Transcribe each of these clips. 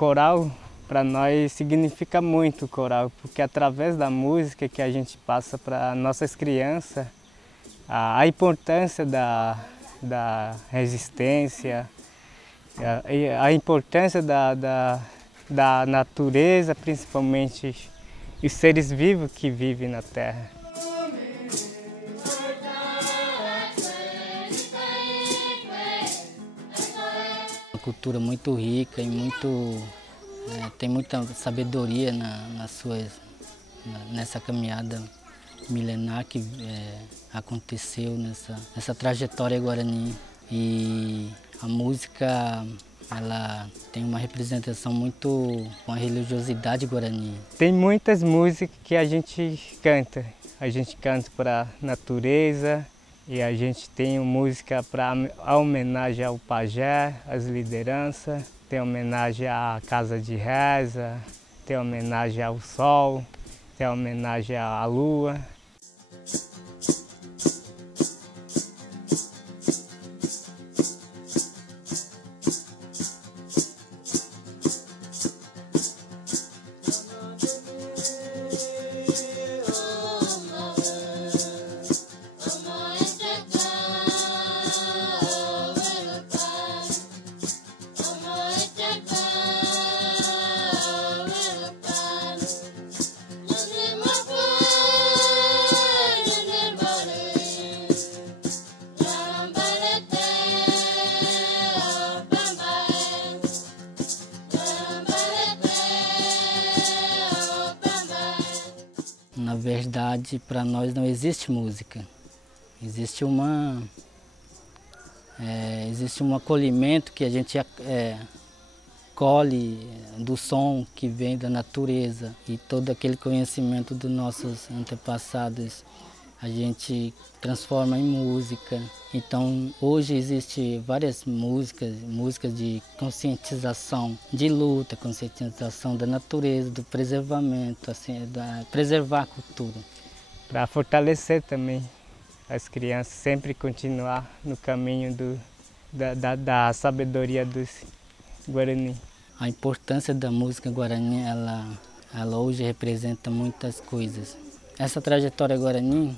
coral, para nós, significa muito o coral, porque através da música que a gente passa para nossas crianças, a importância da resistência, a importância da natureza, principalmente os seres vivos que vivem na Terra. Uma cultura muito rica e tem muita sabedoria nessa caminhada milenar que aconteceu nessa trajetória guarani. E a música, ela tem uma representação muito com a religiosidade guarani. Tem muitas músicas que a gente canta. A gente canta para a natureza e a gente tem música para homenagem ao pajé, às lideranças, tem homenagem à casa de reza, tem homenagem ao sol, tem homenagem à lua. Na verdade, para nós não existe música. Existe um acolhimento que a gente colhe do som que vem da natureza e todo aquele conhecimento dos nossos antepassados a gente transforma em música. Então hoje existem várias músicas de conscientização, de luta, conscientização da natureza, do preservamento, assim, preservar a cultura. Para fortalecer também as crianças, sempre continuar no caminho da sabedoria dos Guarani. A importância da música Guarani, ela hoje representa muitas coisas. Essa trajetória Guarani,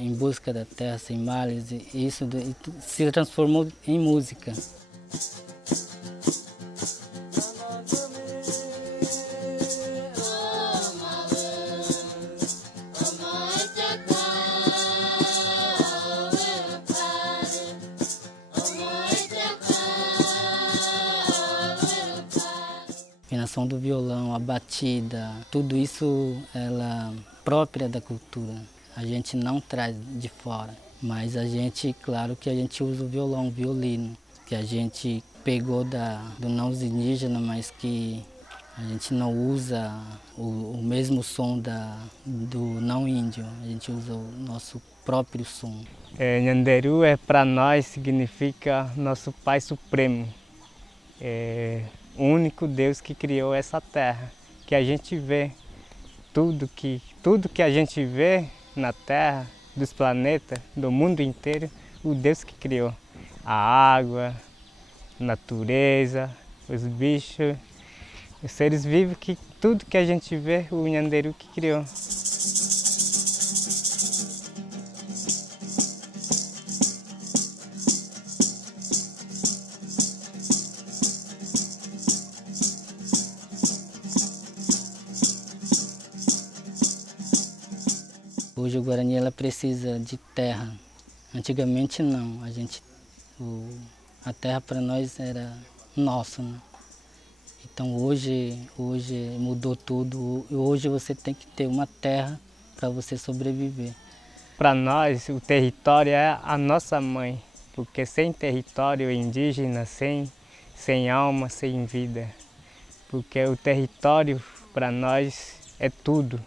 em busca da terra sem males, isso se transformou em música. A afinação do violão, a batida, tudo isso ela própria da cultura. A gente não traz de fora, mas a gente, claro que a gente usa o violão, o violino, que a gente pegou do não indígena, mas que a gente não usa o mesmo som do não índio, a gente usa o nosso próprio som. Nhanderu para nós significa nosso Pai Supremo, o único Deus que criou essa terra, que a gente vê, tudo que a gente vê na Terra, dos planetas, do mundo inteiro, o Deus que criou. A água, a natureza, os bichos, os seres vivos, tudo que a gente vê, o Nhanderu que criou. Hoje o Guarani ela precisa de terra. Antigamente não, a terra para nós era nossa, né? Então hoje mudou tudo. Hoje você tem que ter uma terra para você sobreviver. Para nós o território é a nossa mãe, porque sem território indígena, sem alma, sem vida. Porque o território para nós é tudo.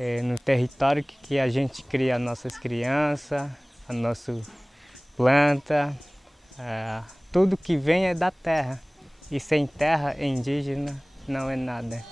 É no território que a gente cria as nossas crianças, a nossa planta, tudo que vem é da terra. E sem terra indígena não é nada.